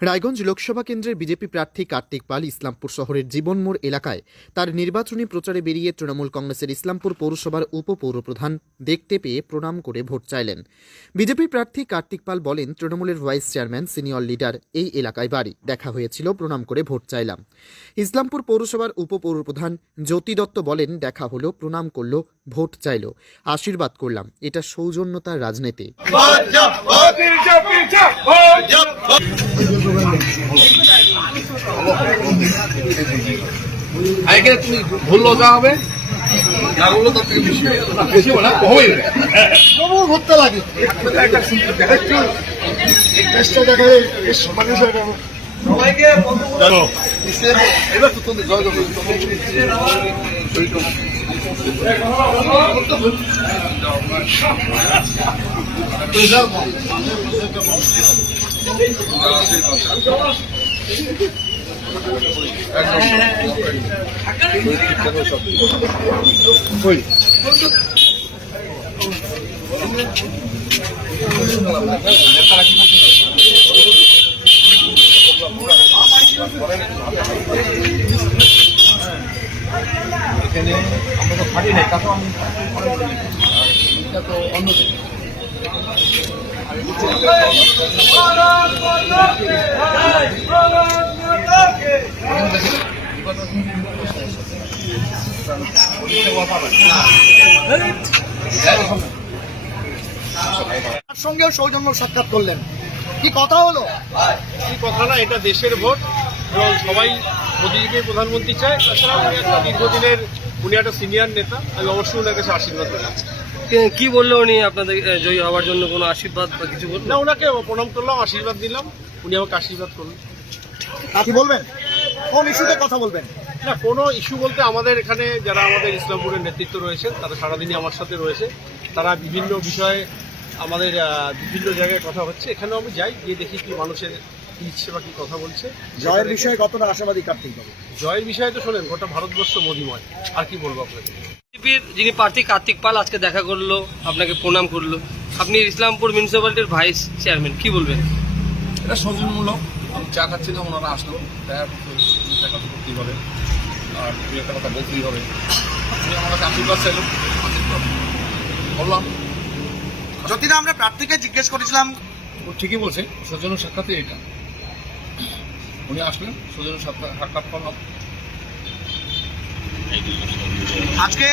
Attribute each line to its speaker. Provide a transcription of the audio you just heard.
Speaker 1: রায়গঞ্জ লোকসভা কেন্দ্রের বিজেপি প্রার্থী কার্তিক পাল ইসলামপুর শহরের জীবনমোড় এলাকায় তার নির্বাচনী প্রচারে বেরিয়ে তৃণমূল কংগ্রেসের ইসলামপুর পৌরসভার উপপৌরপ্রধান দেখতে পেয়ে প্রণাম করে ভোট চাইলেন। বিজেপি প্রার্থী কার্তিক পাল বলেন, তৃণমূলের ভাইস চেয়ারম্যান, সিনিয়র লিডার এই এলাকায় বাড়ি। দেখা হয়েছিল, প্রণাম করে ভোট চাইলাম। ইসলামপুর পৌরসভার উপপৌরপ্রধান জ্যোতি দত্ত বলেন, দেখা হলো, প্রণাম করল, ভোট চাইলো। আশীর্বাদ করলাম। এটা সৌজন্যতার রাজনীতি।
Speaker 2: এখানে তুমি ভুললো যা হবে
Speaker 3: দেখালে
Speaker 2: এবার তো তুমি জয় করো, এখানে আমরা তো থাকি না তা তো আমি তো অন্য।
Speaker 3: তার সঙ্গেও সৌজন্য সাক্ষাৎ করলেন। কি কথা হলো?
Speaker 4: এই কথা না, এটা দেশের ভোট। এবং সবাই মোদীজিকে প্রধানমন্ত্রী চায়। তাছাড়া একটা দীর্ঘদিনের, উনি একটা সিনিয়র নেতা। আমি অবশ্যই ওনার কাছে আশীর্বাদ পেলাম
Speaker 5: কে- কি বলল উনি আপনাদের জয়ী হওয়ার জন্য কোনো আশীর্বাদ বা কিছু বলল
Speaker 4: না ওনাকে প্রণাম করলাম আশীর্বাদ দিলাম উনি আমাকে আশীর্বাদ করলেন।
Speaker 3: কি বলবেন? কোন ইস্যুতে কথা বলবেন?
Speaker 4: না কোনো ইস্যু বলতে আমাদের এখানে যারা আমাদের ইসলামপুরের নেতৃত্ব রয়েছেন তারা সারাদিনই আমার সাথে রয়েছে। তারা বিভিন্ন বিষয়ে আমাদের বিভিন্ন জায়গায় কথা হচ্ছে। এখানেও আমি যাই গিয়ে দেখি কি মানুষের কি ইচ্ছে বা কি কথা বলছে।
Speaker 3: জয়ের বিষয়ে কতটা আশাবাদী কার্তিক
Speaker 4: জয়ের বিষয়ে তো শোনেন গোটা ভারতবর্ষ মোদিময় আর কি বলব আপনাকে?
Speaker 5: বিজেপির যিনি প্রার্থী কার্তিক পাল আজকে দেখা করল আপনাকে প্রণাম করল। আপনি ইসলামপুর মিউনিসিপ্যালিটির ভাইস চেয়ারম্যান কি বলবেন?
Speaker 2: এটা সৌজন্যমূলক। আমি চা খাচ্ছিলাম ওনারা আসলো। দেখা তো করতেই হবে আর দু একটা কথা বলতেই হবে। উনি আমার কাছে আশীর্বাদ চাইলো। আশীর্বাদ। বললাম।
Speaker 3: যদিনা আমরা প্রার্থীকে জিজ্ঞেস করেছিলাম
Speaker 2: ও ঠিকই বলছে। সৌজন্য সাক্ষাতে এটা। উনি আসলেন। সৌজন্য সাক্ষাৎ সাক্ষাৎ করলাম।
Speaker 3: আজকে